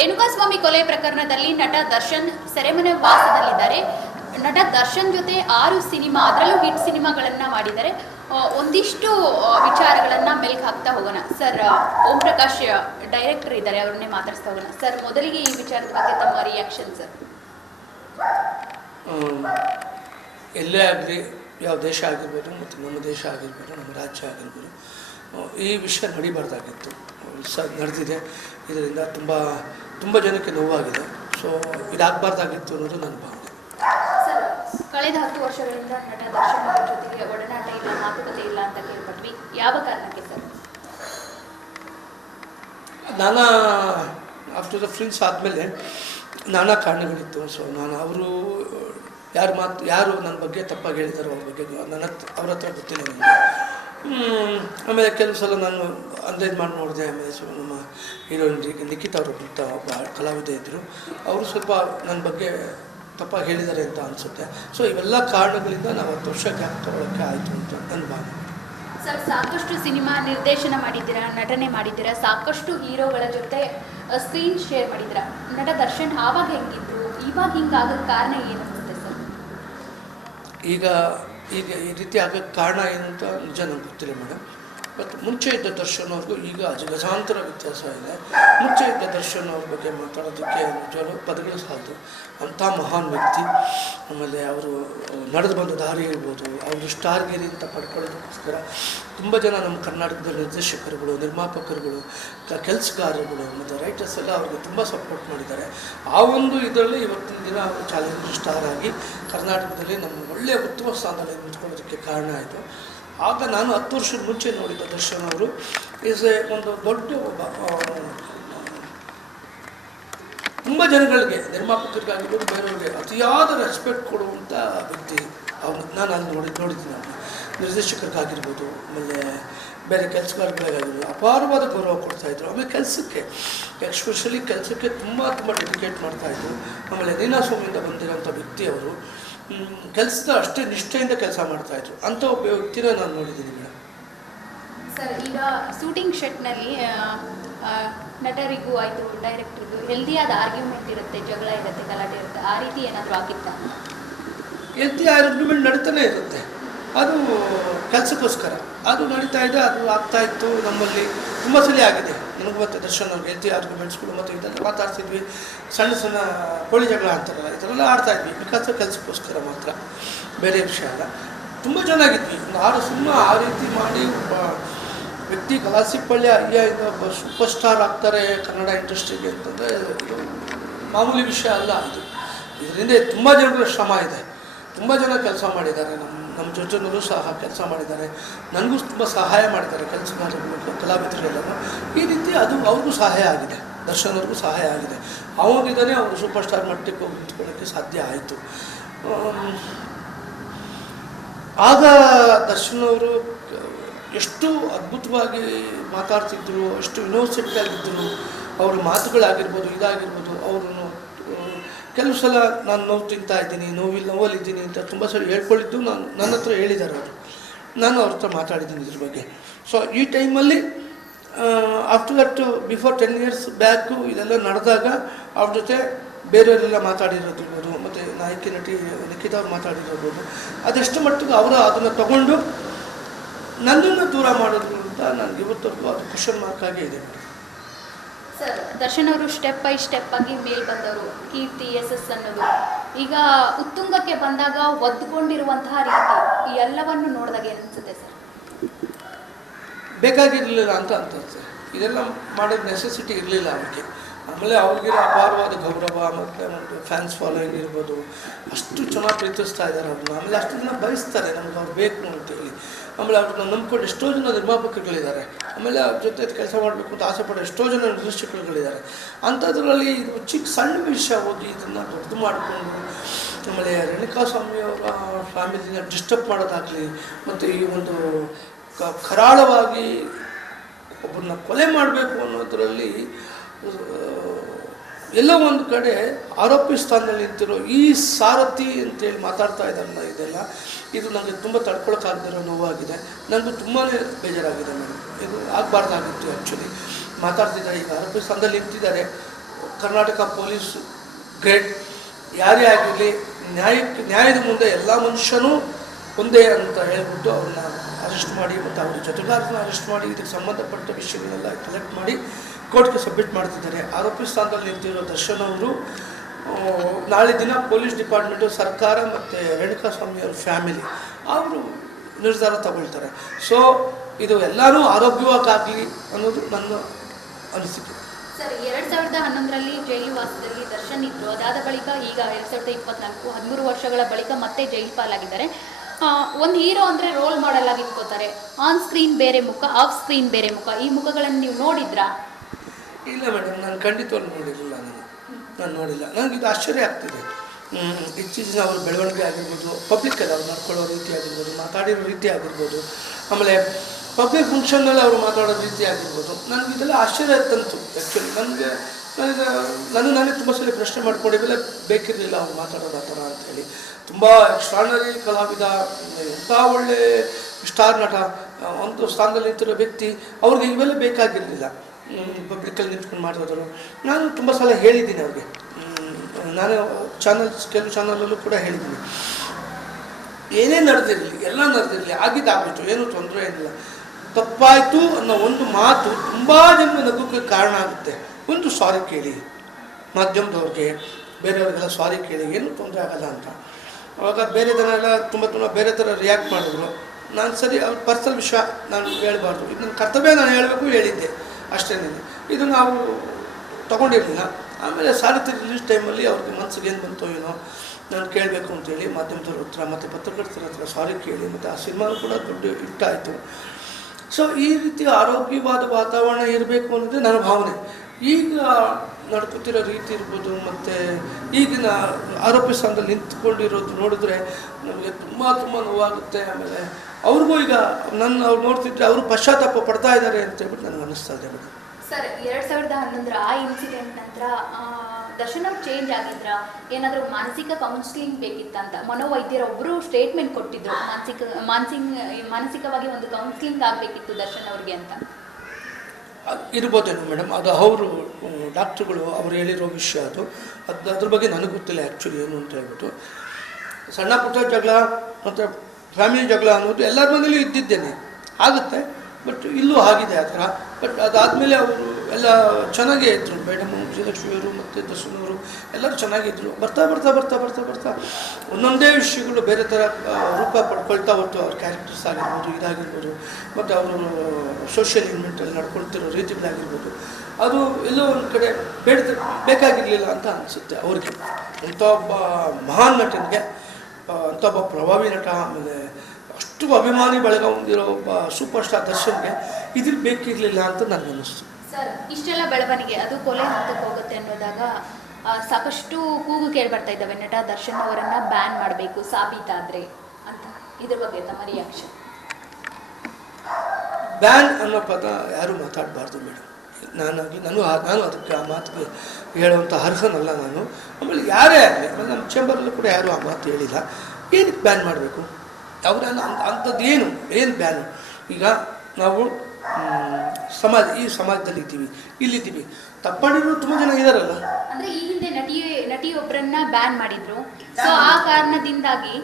ರೇಣುಕಾಸ್ವಾಮಿ ಕೊಲೆ ಪ್ರಕರಣದಲ್ಲಿ ನಟ ದರ್ಶನ್ ಸೆರೆಮನೆ ವಾಸದಲ್ಲಿದ್ದಾರೆ. ನಟ ದರ್ಶನ್ ಜೊತೆ 6 ಸಿನಿಮಾ, ಅದರಲ್ಲೂ ಹಿಟ್ ಸಿನಿಮಾಗಳನ್ನ ಮಾಡಿದ್ದಾರೆ. ಒಂದಿಷ್ಟು ವಿಚಾರಗಳನ್ನ ಮೆಲ್ಕ್ ಹಾಕ್ತಾ ಹೋಗೋಣ ಸರ್. ಓಂ ಪ್ರಕಾಶ್ ಡೈರೆಕ್ಟರ್ ಇದ್ದಾರೆ, ಅವ್ರನ್ನೇ ಮಾತಾಡ್ಸ್ತಾ ಹೋಗೋಣ ಸರ್. ಮೊದಲಿಗೆ ಈ ವಿಚಾರದ ಬಗ್ಗೆ ತಮ್ಮ ರಿಯಾಕ್ಷನ್ ಸರ್. ಎಲ್ಲೇ ಆಗಲಿ, ಯಾವ ದೇಶ ಆಗಿರ್ಬೋದು ಮತ್ತು ನಮ್ಮ ದೇಶ ಆಗಿರ್ಬೋದು, ನಮ್ಮ ರಾಜ್ಯ ಆಗಿರ್ಬೋದು, ಈ ವಿಷಯ ನಡಿಬಾರ್ದಾಗಿತ್ತು. ನಡೆದಿದೆ. ಇದರಿಂದ ತುಂಬ ಜನಕ್ಕೆ ನೋವಾಗಿದೆ. ಸೊ ಇದಾಗಬಾರ್ದಾಗಿತ್ತು ಅನ್ನೋದು ನನ್ನ ಭಾವನೆ. ಸರ್, ಕಳೆದ 10 ವರ್ಷಗಳಿಂದ ನಟ ದರ್ಶನ್ ಅವರ ಜೊತೆಗೆ ಒಡನಾಟ ಇಲ್ಲ, ಮಾತುಕತೆ ಇಲ್ಲ ಅಂತ ಕೇಳ್ಪಟ್ವಿ. ಯಾವ ಕಾರಣಕ್ಕೆ ಸರ್? ನಾನಾ ಆಫ್ಟರ್ ದ ಫ್ರೆಂಡ್ಸ್ ಆದಮೇಲೆ ನಾನಾ ಕಾರಣಗಳಿತ್ತು. ಸೊ ಅವರು ಯಾರು ನನ್ನ ಬಗ್ಗೆ ತಪ್ಪಾಗಿ ಹೇಳಿದಾರೋ ಅವ್ರ ಬಗ್ಗೆ ಅವ್ರ ಹತ್ರ ಗೊತ್ತಿಲ್ಲ ನನಗೆ. ಆಮೇಲೆ ಕೆಲವು ಸಲ ನಾನು ಅಂದಾಜು ಮಾಡಿ ನೋಡಿದೆ. ಆಮೇಲೆ ಸೊ ನಮ್ಮ ಹೀರೋಯಿನ್ ನಿಖಿತ್ ಅವರು ಅಂತ ಒಬ್ಬ ಕಲಾವಿದ ಇದ್ದರು, ಅವರು ಸ್ವಲ್ಪ ನನ್ನ ಬಗ್ಗೆ ತಪ್ಪಾಗಿ ಹೇಳಿದ್ದಾರೆ ಅಂತ ಅನಿಸುತ್ತೆ. ಸೊ ಇವೆಲ್ಲ ಕಾರಣಗಳಿಂದ ನಾವು 10 ವರ್ಷ ಗ್ಯಾಪ್ ತಗೊಳ್ಳೋಕ್ಕೆ ಆಯಿತು ಅಂತ ನನ್ನ ಭಾವನೆ. ಸರ್, ಸಾಕಷ್ಟು ಸಿನಿಮಾ ನಿರ್ದೇಶನ ಮಾಡಿದ್ದೀರಾ, ನಟನೆ ಮಾಡಿದ್ದೀರಾ, ಸಾಕಷ್ಟು ಹೀರೋಗಳ ಜೊತೆ ಸ್ಕ್ರೀನ್ ಶೇರ್ ಮಾಡಿದ್ದೀರಾ. ನಟ ದರ್ಶನ್ ಆವಾಗ ಹೆಂಗಿದ್ರು, ಇವಾಗ ಹಿಂಗಾಗೋದು ಕಾರಣ ಏನು ಅನಿಸುತ್ತೆ ಸರ್? ಈಗ ಈ ರೀತಿ ಆಗೋಕ್ಕೆ ಕಾರಣ ಏನು ಅಂತ ನಿಜ ನನಗೆ ಗೊತ್ತಿಲ್ಲ ಮೇಡಮ್. ಬಟ್ ಮುಂಚೆ ಇದ್ದ ದರ್ಶನ್ ಅವ್ರಿಗೂ ಈಗ ಅಜಗಜಾಂತರ ವ್ಯತ್ಯಾಸ ಇದೆ. ಮುಂಚೆ ಇದ್ದ ದರ್ಶನ್ ಅವ್ರ ಬಗ್ಗೆ ಮಾತಾಡೋದಕ್ಕೆ ನಿಜವಾಗ್ಲೂ ಪದಗಳು ಸಾಲದು. ಅಂಥ ಮಹಾನ್ ವ್ಯಕ್ತಿ. ಆಮೇಲೆ ಅವರು ನಡೆದು ಬಂದ ದಾರಿ ಇರ್ಬೋದು, ಅವರು ಸ್ಟಾರ್ಗಿರಿ ಅಂತ ಪಡ್ಕೊಳ್ಳೋದಕ್ಕೋಸ್ಕರ ತುಂಬ ಜನ ನಮ್ಮ ಕರ್ನಾಟಕದ ನಿರ್ದೇಶಕರುಗಳು, ನಿರ್ಮಾಪಕರುಗಳು, ಕೆಲಸಗಾರರುಗಳು ಮತ್ತು ರೈಟರ್ಸ್ ಎಲ್ಲ ಅವ್ರಿಗೆ ತುಂಬ ಸಪೋರ್ಟ್ ಮಾಡಿದ್ದಾರೆ. ಆ ಒಂದು ಇದರಲ್ಲಿ ಇವತ್ತಿನ ದಿನ ಅವರು ಚಾಲೆಂಜ್ ಸ್ಟಾರ್ ಆಗಿ ಕರ್ನಾಟಕದಲ್ಲಿ ನಮ್ಮ ಒಳ್ಳೆಯ ಉತ್ತಮ ಸ್ಥಾನದಲ್ಲಿ ನಿಂತ್ಕೊಳ್ಳೋದಕ್ಕೆ ಕಾರಣ ಆಯಿತು. ಆಗ ನಾನು 10 ವರ್ಷದ ಮುಂಚೆ ನೋಡಿದ್ದ ದರ್ಶನ್ ಅವರು ಒಂದು ದೊಡ್ಡ ತುಂಬ ಜನಗಳಿಗೆ, ನಿರ್ಮಾಪಕರಿಗಾಗಿರ್ಬೋದು, ಬೇರೆಯವ್ರಿಗೆ ಅತಿಯಾದ ರೆಸ್ಪೆಕ್ಟ್ ಕೊಡುವಂಥ ವ್ಯಕ್ತಿ. ಅವ್ರು ನಾನು ಅಲ್ಲಿ ನೋಡಿದ್ದೀನಿ. ಅವ್ರನ್ನ ನಿರ್ದೇಶಕರಿಗಾಗಿರ್ಬೋದು, ಆಮೇಲೆ ಬೇರೆ ಕೆಲಸಗಾರಗಳಿಗಾಗಿರ್ಬೋದು ಅಪಾರವಾದ ಗೌರವ ಕೊಡ್ತಾಯಿದ್ರು. ಆಮೇಲೆ ಕೆಲಸಕ್ಕೆ, ಎಸ್ಪೆಷಲಿ ಕೆಲಸಕ್ಕೆ ತುಂಬ ಡೆಡಿಕೇಟ್ ಮಾಡ್ತಾಯಿದ್ರು. ಆಮೇಲೆ ನೀನಾಸ್ವಾಮಿಯಿಂದ ಬಂದಿರೋಂಥ ವ್ಯಕ್ತಿ ಅವರು ಕೆಲಸದ ಅಷ್ಟೇ ನಿಷ್ಠೆಯಿಂದ ಕೆಲಸ ಮಾಡ್ತಾಯಿದ್ರು. ಅಂಥ ಒಬ್ಬ ವ್ಯಕ್ತಿನ ನಾನು ನೋಡಿದ್ದೀನಿ ಮೇಡಮ್. ಸರ್, ಈಗ ಶೂಟಿಂಗ್ ಸೆಟ್ನಲ್ಲಿ ನಟರಿಗೂ ಆಯಿತು, ಡೈರೆಕ್ಟರ್ಗೂ ಹೆಲ್ದಿಯಾದ ಆರ್ಗ್ಯುಮೆಂಟ್ ಇರುತ್ತೆ, ಜಗಳ ಇರುತ್ತೆ, ಗಲಾಟೆ ಇರುತ್ತೆ. ಆ ರೀತಿ ಏನಾದರೂ ಆಗಿತ್ತಾ? ಹೆಲ್ದಿ ಆರ್ಗ್ಯುಮೆಂಟ್ ನಡೀತಾನೆ ಇರುತ್ತೆ. ಅದು ಕೆಲಸಕ್ಕೋಸ್ಕರ ಅದು ನಡೀತಾ ಇದೆ, ಅದು ಆಗ್ತಾಯಿತ್ತು. ನಮ್ಮಲ್ಲಿ ತುಂಬ ಸಲ ಆಗಿದೆ. ನನಗೂ ಮತ್ತು ದರ್ಶನ್ ಅವ್ರಿಗೆ ಹೆಲ್ದಿ ಆರ್ಗ್ಯುಮೆಂಟ್ಸ್ಗಳು ಮತ್ತು ಇದೆಲ್ಲ ಮಾತಾಡ್ತಿದ್ವಿ. ಸಣ್ಣ ಸಣ್ಣ ಕೋಳಿ ಜಗಳ ಅಂತಾರಲ್ಲ, ಇದೆಲ್ಲ ಆಡ್ತಾಯಿದ್ವಿ. ಬಿಕಾಸ್ ಕೆಲಸಕ್ಕೋಸ್ಕರ ಮಾತ್ರ, ಬೇರೆ ವಿಷಯ ಅಲ್ಲ. ತುಂಬ ಚೆನ್ನಾಗಿದ್ವಿ. ಸುಮ್ಮನೆ ಆ ರೀತಿ ಮಾಡಿ ಒಬ್ಬ ವ್ಯಕ್ತಿ ಕಲಾಸಿಪಳ್ಳಿ ಅಯ್ಯ ಸೂಪರ್ ಸ್ಟಾರ್ ಆಗ್ತಾರೆ ಕನ್ನಡ ಇಂಡಸ್ಟ್ರಿಗೆ ಅಂತಂದರೆ ಇದು ಮಾಮೂಲಿ ವಿಷಯ ಅಲ್ಲ. ಇದರಿಂದ ತುಂಬ ಜನರ ಶ್ರಮ ಇದೆ. ತುಂಬ ಜನ ಕೆಲಸ ಮಾಡಿದ್ದಾರೆ. ನಮ್ಮ ಜೊತೆನಲ್ಲೂ ಸಹ ಕೆಲಸ ಮಾಡಿದ್ದಾರೆ. ನನಗೂ ತುಂಬ ಸಹಾಯ ಮಾಡಿದ್ದಾರೆ ಕೆಲಸಗಾರರು, ಕಲಾವಿದರೆಲ್ಲರೂ. ಈ ರೀತಿ ಅದು ಅವ್ರಿಗೂ ಸಹಾಯ ಆಗಿದೆ, ದರ್ಶನ್ ಅವ್ರಿಗೂ ಸಹಾಯ ಆಗಿದೆ. ಅವಾಗಿದ್ದಾನೆ ಅವರು ಸೂಪರ್ ಸ್ಟಾರ್ ಮಟ್ಟಕ್ಕೆ ಹೋಗಿ ನಿಂತ್ಕೊಳ್ಳೋಕ್ಕೆ ಸಾಧ್ಯ ಆಯಿತು. ಆಗ ದರ್ಶನ್ ಅವರು ಎಷ್ಟು ಅದ್ಭುತವಾಗಿ ಮಾತಾಡ್ತಿದ್ರು, ಎಷ್ಟು ಇನ್ನೋಸೆಂಟ್ ಆಗಿದ್ದರು. ಅವ್ರ ಮಾತುಗಳಾಗಿರ್ಬೋದು, ಇದಾಗಿರ್ಬೋದು. ಅವರು ಕೆಲವು ಸಲ ನಾನು ನೋವು ತಿಂತಾ ಇದ್ದೀನಿ, ನೋವಲ್ಲಿದ್ದೀನಿ ಅಂತ ತುಂಬ ಸಲ ಹೇಳ್ಕೊಳ್ಳಿದ್ದು ನನ್ನ ಹತ್ರ ಹೇಳಿದ್ದಾರೆ ಅವರು. ನಾನು ಅವ್ರ ಹತ್ರ ಮಾತಾಡಿದ್ದೀನಿ ಇದ್ರ ಬಗ್ಗೆ. ಸೊ ಈ ಟೈಮಲ್ಲಿ after that before 10 years back ಇದೆಲ್ಲ ನಡೆದಾಗ ಅವ್ರ ಜೊತೆ ಬೇರೆಯವರೆಲ್ಲ ಮಾತಾಡಿರೋದಿರ್ಬೋದು, ಮತ್ತು ನಾಯಕಿ ನಟಿ ನಿಖಿತ್ ಅವ್ರು ಮಾತಾಡಿರೋಬೋದು. ಅದೆಷ್ಟು ಮಟ್ಟಿಗೆ ಅವರು ಅದನ್ನು ತಗೊಂಡು ನನ್ನನ್ನು ದೂರ ಮಾಡೋದು ಅಂತ ನನಗೆ ಇವತ್ತವರೆಗೂ ಅದು ಕ್ವಶನ್ ಮಾರ್ಕ್ ಆಗೇ ಇದೆ. ಸರ್, ದರ್ಶನ್ ಅವರು ಸ್ಟೆಪ್ ಬೈ ಸ್ಟೆಪ್ ಆಗಿ ಮೇಲ್ ಬಂದವರು. ಕೀರ್ತಿ, SS ಅನ್ನೋದು ಈಗ ಉತ್ತುಂಗಕ್ಕೆ ಬಂದಾಗ ಒದ್ದುಕೊಂಡಿರುವಂತಹ ರೀತಿ, ಈ ಎಲ್ಲವನ್ನು ನೋಡಿದಾಗ ಏನನ್ಸುತ್ತೆ ಸರ್? ಬೇಕಾಗಿರಲಿಲ್ಲ ಅಂತ ಅನ್ಸುತ್ತೆ. ಇದೆಲ್ಲ ಮಾಡೋದು ನೆಸೆಸಿಟಿ ಇರಲಿಲ್ಲ ಅವ್ರಿಗೆ. ಆಮೇಲೆ ಅವ್ರಿಗಿರೋ ಅಪಾರವಾದ ಗೌರವ ಮತ್ತು ಒಂದು ಫ್ಯಾನ್ಸ್ ಫಾಲೋಯಿಂಗ್ ಇರ್ಬೋದು, ಅಷ್ಟು ಚೆನ್ನಾಗಿ ಪ್ರೀತಿಸ್ತಾ ಇದ್ದಾರೆ ಅವ್ರನ್ನ. ಆಮೇಲೆ ಅಷ್ಟು ಜನ ಬಯಸ್ತಾರೆ ನಮ್ಗೆ ಅವ್ರು ಬೇಕು ಅಂತೇಳಿ. ಆಮೇಲೆ ಅವ್ರನ್ನ ನಂಬ್ಕೊಂಡು ಎಷ್ಟೋ ಜನ ನಿರ್ಮಾಪಕರುಗಳಿದ್ದಾರೆ. ಆಮೇಲೆ ಅವ್ರ ಜೊತೆ ಕೆಲಸ ಮಾಡಬೇಕು ಅಂತ ಆಸೆ ಪಡೋ ಎಷ್ಟೋ ಜನ ನಿರ್ದೇಶಕರುಗಳಿದ್ದಾರೆ. ಅಂಥದ್ರಲ್ಲಿ ಇದು ಸಣ್ಣ ವಿಷಯ ಹೋಗಿ ಇದನ್ನು ದೊಡ್ಡದು ಮಾಡಿಕೊಂಡು, ಆಮೇಲೆ ರೇಣುಕಾಸ್ವಾಮಿ ಅವರ ಫ್ಯಾಮಿಲಿನ ಡಿಸ್ಟರ್ಬ್ ಮಾಡೋದಾಗಲಿ, ಮತ್ತು ಈ ಒಂದು ಕರಾಳವಾಗಿ ಒಬ್ಬರನ್ನ ಕೊಲೆ ಮಾಡಬೇಕು ಅನ್ನೋದರಲ್ಲಿ ಎಲ್ಲೋ ಒಂದು ಕಡೆ ಆರೋಪಿ ಸ್ಥಾನದಲ್ಲಿ ನಿಂತಿರೋ ಈ ಸಾರಥಿ ಅಂತೇಳಿ ಮಾತಾಡ್ತಾ ಇದ್ದಾರಲ್ಲ, ಇದು ನನಗೆ ತುಂಬ ತಡ್ಕೊಳಕ್ಕಾಗದಿರೋ ನೋವಾಗಿದೆ. ನನಗೂ ತುಂಬಾ ಬೇಜಾರಾಗಿದೆ ಮೇಡಮ್. ಇದು ಆಗಬಾರ್ದಾಗಿತ್ತು ಆ್ಯಕ್ಚುಲಿ. ಮಾತಾಡ್ತಿದ್ದಾರೆ, ಈಗ ಆರೋಪಿ ಸ್ಥಾನದಲ್ಲಿ ನಿಂತಿದ್ದಾರೆ. Karnataka police great. ಯಾರೇ ಆಗಿರಲಿ ನ್ಯಾಯದ ಮುಂದೆ ಎಲ್ಲ ಮನುಷ್ಯನೂ ಒಂದೇ ಅಂತ ಹೇಳ್ಬಿಟ್ಟು ಅವ್ರನ್ನ ಅರೆಸ್ಟ್ ಮಾಡಿ ಮತ್ತು ಅವ್ರ ಜೊತೆಗಾರರನ್ನ ಅರೆಸ್ಟ್ ಮಾಡಿ ಇದಕ್ಕೆ ಸಂಬಂಧಪಟ್ಟ ವಿಷಯಗಳನ್ನೆಲ್ಲ ಕಲೆಕ್ಟ್ ಮಾಡಿ ಕೋರ್ಟ್ಗೆ ಸಬ್ಮಿಟ್ ಮಾಡ್ತಿದ್ದಾರೆ. ಆರೋಪಿ ಸ್ಥಾನದಲ್ಲಿ ನಿಂತಿರೋ ದರ್ಶನ್ ಅವರು ನಾಳೆ ದಿನ ಪೊಲೀಸ್ ಡಿಪಾರ್ಟ್ಮೆಂಟು, ಸರ್ಕಾರ ಮತ್ತು ರೇಣುಕಾಸ್ವಾಮಿ ಅವ್ರ ಫ್ಯಾಮಿಲಿ ಅವರು ನಿರ್ಧಾರ ತಗೊಳ್ತಾರೆ. ಸೊ ಇದು ಎಲ್ಲರೂ ಆರೋಗ್ಯವಾಗಲಿ ಅನ್ನೋದು ನನ್ನ ಅನಿಸಿಕೆ. ಸರ್, 2011ರಲ್ಲಿ ಜೈಲು ವಾಸದಲ್ಲಿ ದರ್ಶನ್ ಇದ್ರು. ಅದಾದ ಬಳಿಕ ಈಗ 2024 13 ವರ್ಷಗಳ ಬಳಿಕ ಮತ್ತೆ ಜೈಲು ಪಾಲಾಗಿದ್ದಾರೆ. ಒಂದು ಹೀರೋ ಅಂದರೆ ರೋಲ್ ಮಾಡೆಲ್ ಆಗಿ ಇಟ್ಕೋತಾರೆ. ಆನ್ ಸ್ಕ್ರೀನ್ ಬೇರೆ ಮುಖ, ಆಫ್ ಸ್ಕ್ರೀನ್ ಬೇರೆ ಮುಖ. ಈ ಮುಖಗಳನ್ನು ನೀವು ನೋಡಿದ್ರಾ? ಇಲ್ಲ ಮೇಡಮ್, ನಾನು ಖಂಡಿತವಾಗ್ಲೂ ನೋಡಿರಲಿಲ್ಲ. ನಾನು ನೋಡಿಲ್ಲ. ನನಗೆ ಇದು ಆಶ್ಚರ್ಯ ಆಗ್ತಿದೆ. ಇತ್ತೀಚಿನ ಅವ್ರ ಬೆಳವಣಿಗೆ ಆಗಿರ್ಬೋದು, ಪಬ್ಲಿಕ್ಕಲ್ಲಿ ಅವ್ರು ನಡ್ಕೊಳ್ಳೋ ರೀತಿ ಆಗಿರ್ಬೋದು, ಮಾತಾಡಿರೋ ರೀತಿ ಆಗಿರ್ಬೋದು, ಆಮೇಲೆ ಪಬ್ಲಿಕ್ ಫಂಕ್ಷನ್ನಲ್ಲಿ ಅವರು ಮಾತಾಡೋ ರೀತಿ ಆಗಿರ್ಬೋದು, ನನಗೆ ಇದೆಲ್ಲ ಆಶ್ಚರ್ಯ ತಂತು. ಆ್ಯಕ್ಚುಲಿ ನಾನೇ ತುಂಬ ಸಲ ಪ್ರಶ್ನೆ ಮಾಡ್ಕೊಂಡಿದ್ದೆಲ್ಲ ಬೇಕಿರಲಿಲ್ಲ ಅವ್ರು ಮಾತಾಡೋದು ಆ ಥರ ಅಂಥೇಳಿ. ತುಂಬ ಎಕ್ಸ್ಟ್ರಾರ್ನರಿ ಕಲಾವಿದ, ಎಂಥ ಒಳ್ಳೆ ಸ್ಟಾರ್ ನಟ, ಒಂದು ಸ್ಥಾನದಲ್ಲಿ ನಿಂತಿರೋ ವ್ಯಕ್ತಿ, ಅವ್ರಿಗೆ ಇವೆಲ್ಲ ಬೇಕಾಗಿರಲಿಲ್ಲ. ಪಬ್ಲಿಕ್ಕಲ್ಲಿ ನಿಂತ್ಕೊಂಡು ಮಾಡಿರೋದು ನಾನು ತುಂಬ ಸಲ ಹೇಳಿದ್ದೀನಿ ಅವ್ರಿಗೆ. ನಾನು ಕೆಲವು ಚಾನಲಲ್ಲೂ ಕೂಡ ಹೇಳಿದ್ದೀನಿ, ಏನೇ ನಡೆದಿರಲಿ, ಎಲ್ಲ ನಡೆದಿರಲಿ, ಆಗಿದ್ದಾಗ್ಬಿಟ್ಟು ಏನೂ ತೊಂದರೆ ಏನಿಲ್ಲ. ತಪ್ಪಾಯಿತು ಅನ್ನೋ ಒಂದು ಮಾತು ತುಂಬ ಜನ ನಗೋಕ್ಕೆ ಕಾರಣ ಆಗುತ್ತೆ. ಒಂದು ಸಾರಿ ಕೇಳಿ, ಮಾಧ್ಯಮದವ್ರಿಗೆ ಬೇರೆಯವ್ರಿಗೆಲ್ಲ ಸಾರಿ ಕೇಳಿ, ಏನೂ ತೊಂದರೆ ಆಗಲ್ಲ ಅಂತ. ಅವಾಗ ಬೇರೆ ಜನ ಎಲ್ಲ ತುಂಬ ಬೇರೆ ಥರ ರಿಯಾಕ್ಟ್ ಮಾಡಿದ್ರು. ನಾನು ಸರಿ, ಅವ್ರ ಪರ್ಸನಲ್ ವಿಷಯ ನಾನು ಹೇಳ್ಬಾರ್ದು, ಇದು ನನ್ನ ಕರ್ತವ್ಯ, ನಾನು ಹೇಳಬೇಕು, ಹೇಳಿದ್ದೆ ಅಷ್ಟೇನಿದೆ. ಇದು ನಾವು ತೊಗೊಂಡಿರಲಿಲ್ಲ. ಆಮೇಲೆ ಸಾರಿತಿ ರಿಲೀಸ್ ಟೈಮಲ್ಲಿ ಅವ್ರಿಗೆ ಮನಸ್ಸಿಗೆ ಏನು ಬಂತೋ ಏನೋ ನಾನು ಕೇಳಬೇಕು ಅಂತೇಳಿ ಮಾಧ್ಯಮದವ್ರ ಹತ್ರ ಮತ್ತು ಪತ್ರಕರ್ತರ ಹತ್ರ ಸಾರಿ ಕೇಳಿ, ಮತ್ತು ಆ ಸಿನಿಮಾನು ಕೂಡ ದೊಡ್ಡ ಹಿಟ್ಟಾಯಿತು. ಸೊ ಈ ರೀತಿ ಆರೋಗ್ಯವಾದ ವಾತಾವರಣ ಇರಬೇಕು ಅನ್ನೋದೇ ನನ್ನ ಭಾವನೆ. ಈಗ ನಡ್ಕೊತಿರೋ ರೀತಿ ಇರ್ಬೋದು, ಮತ್ತು ಈಗಿನ ಆರೋಪಿ ಸ್ಥಾನದಲ್ಲಿ ನಿಂತ್ಕೊಂಡಿರೋದು ನೋಡಿದ್ರೆ ನಮಗೆ ತುಂಬ ನೋವಾಗುತ್ತೆ. ಆಮೇಲೆ ಅವ್ರಿಗೂ ಈಗ ಅವ್ರು ನೋಡ್ತಿದ್ರೆ ಅವರು ಪಶ್ಚಾತ್ತಾಪ ಪಡ್ತಾ ಇದ್ದಾರೆ ಅಂತ ಹೇಳ್ಬಿಟ್ಟು ನನಗೆ ಅನ್ನಿಸ್ತಾ ಇದೆ ಮೇಡಮ್. ಸರ್, 2011 ಆ ಇನ್ಸಿಡೆಂಟ್ ನಂತರ ದರ್ಶನ್ ಅವ್ರು ಚೇಂಜ್ ಆಗಿದ್ರ? ಏನಾದರೂ ಮಾನಸಿಕ ಕೌನ್ಸಿಲಿಂಗ್ ಬೇಕಿತ್ತಂತ ಮನೋವೈದ್ಯರೊಬ್ಬರು ಸ್ಟೇಟ್ಮೆಂಟ್ ಕೊಟ್ಟಿದ್ರು, ಮಾನಸಿಕವಾಗಿ ಒಂದು ಕೌನ್ಸಿಲಿಂಗ್ ಆಗಬೇಕಿತ್ತು ದರ್ಶನ್ ಅವ್ರಿಗೆ ಅಂತ. ಇರ್ಬೋದೇನು ಮೇಡಮ್, ಅದು ಅವರು ಡಾಕ್ಟ್ರುಗಳು ಅವ್ರು ಹೇಳಿರೋ ವಿಷಯ. ಅದ್ರ ಬಗ್ಗೆ ನನಗೆ ಗೊತ್ತಿಲ್ಲ ಆ್ಯಕ್ಚುಲಿ ಏನು ಅಂತ ಹೇಳ್ಬಿಟ್ಟು. ಸಣ್ಣ ಪುಟ್ಟ ಜಗಳ ಮತ್ತು ಫ್ಯಾಮಿಲಿ ಜಗಳ ಅನ್ನೋದು ಎಲ್ಲರ ಮನೇಲೂ ಇದ್ದಿದ್ದೇನೆ, ಆಗುತ್ತೆ. ಬಟ್ ಇಲ್ಲೂ ಆಗಿದೆ ಆ ಥರ. ಬಟ್ ಅದಾದಮೇಲೆ ಅವರು ಎಲ್ಲ ಚೆನ್ನಾಗೇ ಇದ್ದರು. ಮೇಡಮ್ ವಿಜಯಲಕ್ಷ್ಮಿಯವರು ಮತ್ತು ದರ್ಶನವರು ಎಲ್ಲರೂ ಚೆನ್ನಾಗಿದ್ದರು. ಬರ್ತಾ ಒಂದೊಂದೇ ವಿಷಯಗಳು ಬೇರೆ ಥರ ರೂಪ ಪಡ್ಕೊಳ್ತಾ ಹೊರತು ಅವ್ರ ಕ್ಯಾರೆಕ್ಟರ್ಸ್ ಆಗಿರ್ಬೋದು, ಇದಾಗಿರ್ಬೋದು, ಮತ್ತು ಅವರು ಸೋಷಿಯಲ್ ಇನ್ವೆಂಟಲ್ಲಿ ನಡ್ಕೊಳ್ತಿರೋ ರೀತಿಗಳಾಗಿರ್ಬೋದು, ಅದು ಎಲ್ಲೋ ಒಂದು ಕಡೆ ಬೇಕಾಗಿರಲಿಲ್ಲ ಅಂತ ಅನಿಸುತ್ತೆ ಅವ್ರಿಗೆ. ಅಂಥ ಒಬ್ಬ ಮಹಾನ್ ನಟನಿಗೆ, ಅಂಥ ಒಬ್ಬ ಪ್ರಭಾವಿ ನಟ, ಆಮೇಲೆ ಅಷ್ಟು ಅಭಿಮಾನಿ ಬಳಗ ಹೊಂದಿರೋ ಒಬ್ಬ ಸೂಪರ್ ಸ್ಟಾರ್ ದರ್ಶನ್ಗೆ ಇದ್ರ ಬೇಕಿರಲಿಲ್ಲ ಅಂತ ನನಗೆ ಅನ್ನಿಸ್ತು. ಸರ್, ಇಷ್ಟೆಲ್ಲ ಬೆಳವಣಿಗೆ ಅದು ಕೊಲೆ ಹಂತಕ್ಕೆ ಹೋಗುತ್ತೆ ಅನ್ನೋದಾಗ ಸಾಕಷ್ಟು ಕೂಗು ಕೇಳಿ ಬರ್ತಾ ಇದ್ದಾವೆ, ನಟ ದರ್ಶನ್ ಅವರನ್ನ ಬ್ಯಾನ್ ಮಾಡಬೇಕು ಸಾಬೀತಾದ್ರೆ ಅಂತ. ಇದ್ರ ಬಗ್ಗೆ ತಮ್ಮ ರಿಯಾಕ್ಷನ್? ಬ್ಯಾನ್ ಅನ್ನೋ ಪದ ಯಾರೂ ಮಾತಾಡಬಾರ್ದು ಮೇಡಮ್. ನಾನು ಅದಕ್ಕೆ ಆ ಮಾತಿಗೆ ಹೇಳುವಂಥ ಅರ್ಹನಲ್ಲ ನಾನು. ಆಮೇಲೆ ಯಾರೇ ಆಗಲಿ, ನಮ್ಮ ಚೇಂಬರಲ್ಲೂ ಕೂಡ ಯಾರೂ ಆ ಮಾತು ಹೇಳಿಲ್ಲ. ಏನಕ್ಕೆ ಬ್ಯಾನ್ ಮಾಡಬೇಕು? ಅವ್ರನ್ನ ಅಂಥದ್ದು ಏನು ಬ್ಯಾನು? ಈಗ ನಾವು ಈ ಸಮಾಜದಲ್ಲಿ ಇಲ್ಲಿದ್ದೀವಿ, ತಪ್ಪಾಡಿರೋ ತುಂಬ ಜನ ಇದಾರಲ್ಲ. ಅಂದ್ರೆ ಈ ಹಿಂದೆ ನಟಿಯೊಬ್ಬರನ್ನ ಬ್ಯಾನ್ ಮಾಡಿದ್ರು. ಸೊ ಆ ಕಾರಣದಿಂದಾಗಿ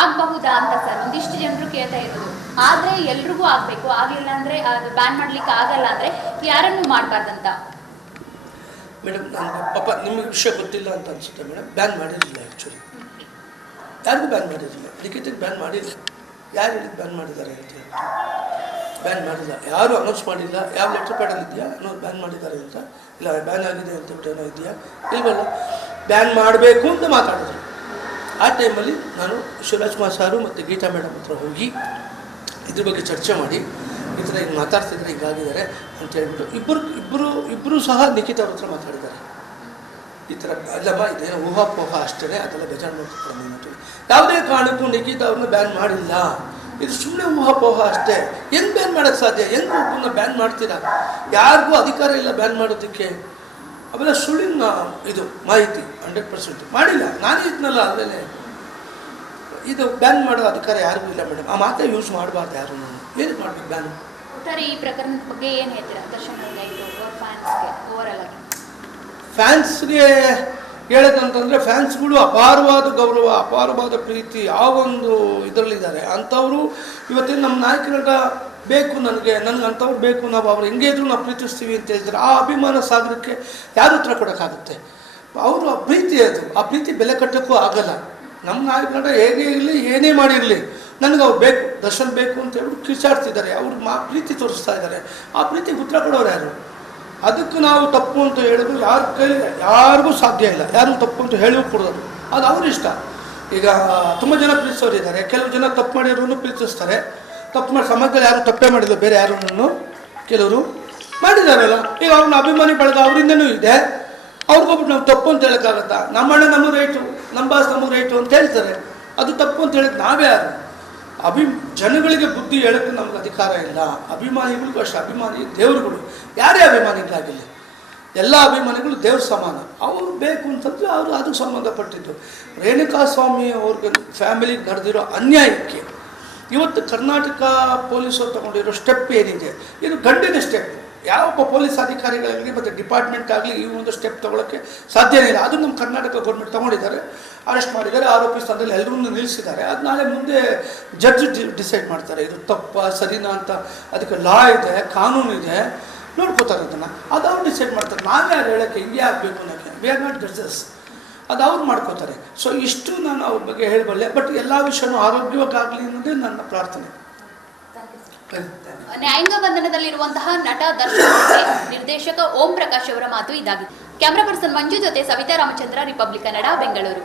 ಆಗಬಹುದಾ ಅಂತ ಸರ್ ಒಂದಿಷ್ಟು ಜನರು ಕೇಳ್ತಾ ಇರೋದು. ಆದ್ರೆ ಎಲ್ರಿಗೂ ಆಗ್ಬೇಕು, ಆಗಿಲ್ಲ ಅಂದ್ರೆ ಅದು ಬ್ಯಾನ್ ಮಾಡ್ಲಿಕ್ಕೆ ಆಗಲ್ಲ ಅಂದ್ರೆ ಯಾರನ್ನು ಮಾಡಬಾರ್ದಂತ. ಮೇಡಮ್, ನನಗೆ ಪಾಪ ನಿಮಗೆ ವಿಷಯ ಗೊತ್ತಿಲ್ಲ ಅಂತ ಅನ್ಸುತ್ತೆ ಮೇಡಮ್. ಬ್ಯಾನ್ ಮಾಡಿರಲಿಲ್ಲ ಆ್ಯಕ್ಚುಲಿ, ಯಾರಿಗೂ ಬ್ಯಾನ್ ಮಾಡಿರಲಿಲ್ಲ. ಲಿಖಿತಕ್ಕೆ ಬ್ಯಾನ್ ಮಾಡಿಲ್ಲ. ಯಾರು ಹೇಳಿದ್ದು ಬ್ಯಾನ್ ಮಾಡಿದ್ದಾರೆ ಅಂತ ಹೇಳಿ? ಬ್ಯಾನ್ ಮಾಡಿಲ್ಲ, ಯಾರು ಅನೌನ್ಸ್ ಮಾಡಿಲ್ಲ. ಯಾವ ಲೆಟರ್ ಪ್ಯಾಡಲ್ಲಿ ಇದೆಯಾ ಅನ್ನೋದು ಬ್ಯಾನ್ ಮಾಡಿದ್ದಾರೆ ಅಂತ? ಇಲ್ಲ, ಬ್ಯಾನ್ ಆಗಿದೆ ಅಂತ ಹೇಳ್ಬಿಟ್ಟು ಏನೋ ಇದೆಯಾ? ಇಲ್ವಲ್ಲ. ಬ್ಯಾನ್ ಮಾಡಬೇಕು ಅಂತ ಮಾತಾಡಿದ್ರು. ಆ ಟೈಮಲ್ಲಿ ನಾನು ಶಿವರಾಜ್ಕುಮಾರ್ ಸಾರು ಮತ್ತು ಗೀತಾ ಮೇಡಮ್ ಹತ್ರ ಹೋಗಿ ಇದ್ರ ಬಗ್ಗೆ ಚರ್ಚೆ ಮಾಡಿ, ಈ ಥರ ಹಿಂಗೆ ಮಾತಾಡ್ತಿದ್ರೆ ಹೀಗಾಗಿದ್ದಾರೆ ಅಂತ ಹೇಳ್ಬಿಟ್ಟು ಇಬ್ಬರು ಸಹ ನಿಖಿತ್ ಅವ್ರ ಹತ್ರ ಮಾತಾಡಿದ್ದಾರೆ. ಈ ಥರ ಅಲ್ಲಮ್ಮ, ಇದೇನೋ ಊಹಾಪೋಹ ಅಷ್ಟೇ, ಅದೆಲ್ಲ ಬೇಜಾರು ಮಾಡ್ತಾರೆ ಅಂತ. ಯಾವುದೇ ಕಾರಣಕ್ಕೂ ನಿಖಿತ್ ಅವ್ರನ್ನ ಬ್ಯಾನ್ ಮಾಡಿಲ್ಲ. ಇದು ಸುಮ್ಮನೆ ಊಹಾಪೋಹ ಅಷ್ಟೇ. ಹೆಂಗೆ ಬ್ಯಾನ್ ಮಾಡೋಕ್ಕೆ ಸಾಧ್ಯ? ಹೆಂಗೆ ಒಬ್ಬನ್ನ ಬ್ಯಾನ್ ಮಾಡ್ತೀರಾ? ಯಾರಿಗೂ ಅಧಿಕಾರ ಇಲ್ಲ ಬ್ಯಾನ್ ಮಾಡೋದಕ್ಕೆ. ಆಮೇಲೆ ಸುಳ್ಳಿನ ಇದು ಮಾಹಿತಿ 100% ಮಾಡಿಲ್ಲ. ನಾನೇ ಇದ್ನಲ್ಲ ಅಲ್ಲೇ. ಇದು ಬ್ಯಾನ್ ಮಾಡೋ ಅಧಿಕಾರ ಯಾರಿಗೂ ಇಲ್ಲ ಮೇಡಮ್. ಆ ಮಾತೇ ಯೂಸ್ ಮಾಡಬಾರ್ದು ಯಾರು. ನಾನು ಏನಕ್ಕೆ ಮಾಡ್ಬೇಕು ಬ್ಯಾನ್? ಒಟ್ಟಾರೆ ಈ ಪ್ರಕರಣದ ಬಗ್ಗೆ ಏನು ಹೇಳ್ತೀರಾ ದರ್ಶನ್ ಅವ್ರ ಫ್ಯಾನ್ಸ್ಗೆ ಓವರಾಲ್ ಆಗಿ? ಫ್ಯಾನ್ಸ್ಗೆ ಹೇಳೋದಂತಂದರೆ ಫ್ಯಾನ್ಸ್ಗಳು ಅಪಾರವಾದ ಗೌರವ, ಅಪಾರವಾದ ಪ್ರೀತಿ ಆ ಒಂದು ಇದರಲ್ಲಿದ್ದಾರೆ. ಅಂಥವರು ಇವತ್ತಿನ ನಮ್ಮ ನಾಯಕರ ಬೇಕು, ನನಗೆ ಅಂಥವ್ರು ಬೇಕು, ನಾವು ಅವ್ರು ಹೆಂಗೆ ಇದ್ರು ನಾವು ಪ್ರೀತಿಸ್ತೀವಿ ಅಂತ ಹೇಳ್ತಾರೆ. ಆ ಅಭಿಮಾನ ಸಾಗರಕ್ಕೆ ಯಾರು ಉತ್ತರ ಕೊಡೋಕ್ಕಾಗುತ್ತೆ? ಅವರು ಆ ಪ್ರೀತಿ, ಅದು ಆ ಪ್ರೀತಿ ಬೆಲೆ ಕಟ್ಟೋಕ್ಕೂ ಆಗಲ್ಲ. ನಮ್ಮ ನಾಯಕರ ಹೇಗೆ ಇರಲಿ, ಏನೇ ಮಾಡಿರಲಿ, ನನಗೆ ಅವ್ರು ಬೇಕು, ದರ್ಶನ್ ಬೇಕು ಅಂತ ಹೇಳ್ಬಿಟ್ಟು ಕಿರ್ಚಾಡ್ತಿದ್ದಾರೆ. ಅವ್ರು ಪ್ರೀತಿ ತೋರಿಸ್ತಾ ಇದ್ದಾರೆ. ಆ ಪ್ರೀತಿಗೆ ಉತ್ತರ ಕೊಡೋರು ಯಾರು? ಅದಕ್ಕೆ ನಾವು ತಪ್ಪು ಅಂತ ಹೇಳೋದು ಯಾರ ಕೈಲಿ ಯಾರಿಗೂ ಸಾಧ್ಯ ಇಲ್ಲ. ಯಾರು ತಪ್ಪು ಅಂತ ಹೇಳಿ ಕೊಡೋದು ಅದು ಅವ್ರ ಇಷ್ಟ. ಈಗ ತುಂಬ ಜನ ಪ್ರೀತಿಸೋರಿದ್ದಾರೆ, ಕೆಲವು ಜನ ತಪ್ಪು ಮಾಡಿರೋನು ಪ್ರೀತಿಸ್ತಾರೆ. ತಪ್ಪು ಮಾಡಿ ಸಮಾಜದಲ್ಲಿ ಯಾರು ತಪ್ಪೇ ಮಾಡಿಲ್ಲ, ಬೇರೆ ಯಾರನ್ನು ಕೆಲವರು ಮಾಡಿದಾರಲ್ಲ. ಈಗ ಅವ್ರನ್ನ ಅಭಿಮಾನಿ ಬಳಗ ಅವರಿಂದನೂ ಇದೆ. ಅವ್ರಿಗೊಬ್ಬಿಟ್ಟು ನಾವು ತಪ್ಪು ಅಂತ ಹೇಳೋಕ್ಕಾಗತ್ತಾ? ನಮ್ಮಣ್ಣ ನಮಗೆ ರೈಟು, ನಮ್ಮ ಬಾಸ್ ನಮಗೆ ರೈಟು ಅಂತ ಹೇಳ್ತಾರೆ. ಅದು ತಪ್ಪು ಅಂತ ಹೇಳೋದು ನಾವೇ ಯಾರು? ಜನಗಳಿಗೆ ಬುದ್ಧಿ ಹೇಳೋಕ್ಕೆ ನಮ್ಗೆ ಅಧಿಕಾರ ಇಲ್ಲ. ಅಭಿಮಾನಿಗಳಿಗೂ ಅಷ್ಟೇ. ಅಭಿಮಾನಿ ದೇವರುಗಳು, ಯಾರೇ ಅಭಿಮಾನಿಗಳಾಗಿಲ್ಲ, ಎಲ್ಲ ಅಭಿಮಾನಿಗಳು ದೇವ್ರ ಸಮಾನ. ಅವರು ಬೇಕು ಅಂತಂದರೆ ಅವರು ಅದಕ್ಕೆ ಸಂಬಂಧಪಟ್ಟಿದ್ದು. ರೇಣುಕಾಸ್ವಾಮಿ ಅವ್ರಿಗೆ ಫ್ಯಾಮಿಲಿಗೆ ನಡೆದಿರೋ ಅನ್ಯಾಯಕ್ಕೆ ಇವತ್ತು ಕರ್ನಾಟಕ ಪೊಲೀಸರು ತಗೊಂಡಿರೋ ಸ್ಟೆಪ್ ಏನಿದೆ, ಇದು ಗಂಡಿನ ಸ್ಟೆಪ್. ಯಾವೊಬ್ಬ ಪೊಲೀಸ್ ಅಧಿಕಾರಿಗಳಾಗಲಿ ಮತ್ತು ಡಿಪಾರ್ಟ್ಮೆಂಟ್ ಆಗಲಿ ಈ ಒಂದು ಸ್ಟೆಪ್ ತೊಗೊಳಕ್ಕೆ ಸಾಧ್ಯನೇ ಇಲ್ಲ. ಅದು ನಮ್ಮ ಕರ್ನಾಟಕ ಗೌರ್ಮೆಂಟ್ ತೊಗೊಂಡಿದ್ದಾರೆ, ಅರೆಸ್ಟ್ ಮಾಡಿದ್ದಾರೆ, ಆರೋಪಿ ಸ್ಥಾನದಲ್ಲಿ ಎಲ್ಲರೂ ನಿಲ್ಲಿಸಿದ್ದಾರೆ. ಅದು ನಾಳೆ ಮುಂದೆ ಜಡ್ಜ್ ಡಿಸೈಡ್ ಮಾಡ್ತಾರೆ, ಇದು ತಪ್ಪ ಸರಿನಾ ಅಂತ. ಅದಕ್ಕೆ ಲಾ ಇದೆ, ಕಾನೂನು ಇದೆ, ನೋಡ್ಕೋತಾರೆ ಅದನ್ನು. ಅದು ಅವ್ರು ಡಿಸೈಡ್ ಮಾಡ್ತಾರೆ. ನಾವೇ ಯಾರು ಹೇಳೋಕ್ಕೆ ಹಿಂಗೆ ಆಗಬೇಕು ಅನ್ನೋಕ್ಕೆ, ವಿ ಆರ್ ನಾಟ್ ಜಡ್ಜಸ್. ಅದು ಅವ್ರು ಮಾಡ್ಕೋತಾರೆ. ಸೊ ಇಷ್ಟು ನಾನು ಅವ್ರ ಬಗ್ಗೆ ಹೇಳಬಲ್ಲೆ. ಬಟ್ ಎಲ್ಲ ವಿಷಯನೂ ಆರೋಗ್ಯವಾಗಲಿ ಅನ್ನೋದೇ ನನ್ನ ಪ್ರಾರ್ಥನೆ. ನ್ಯಾಯಾಂಗ ಬಂಧನದಲ್ಲಿರುವಂತಹ ನಟ ದರ್ಶನ್ ಜೊತೆ ನಿರ್ದೇಶಕ ಓಂ ಪ್ರಕಾಶ್ ಅವರ ಮಾತು ಇದಾಗಿದೆ. ಕ್ಯಾಮರಾ ಪರ್ಸನ್ ಮಂಜು ಜೊತೆ ಸವಿತಾ ರಾಮಚಂದ್ರ, ರಿಪಬ್ಲಿಕ್ ಕನ್ನಡ, ಬೆಂಗಳೂರು.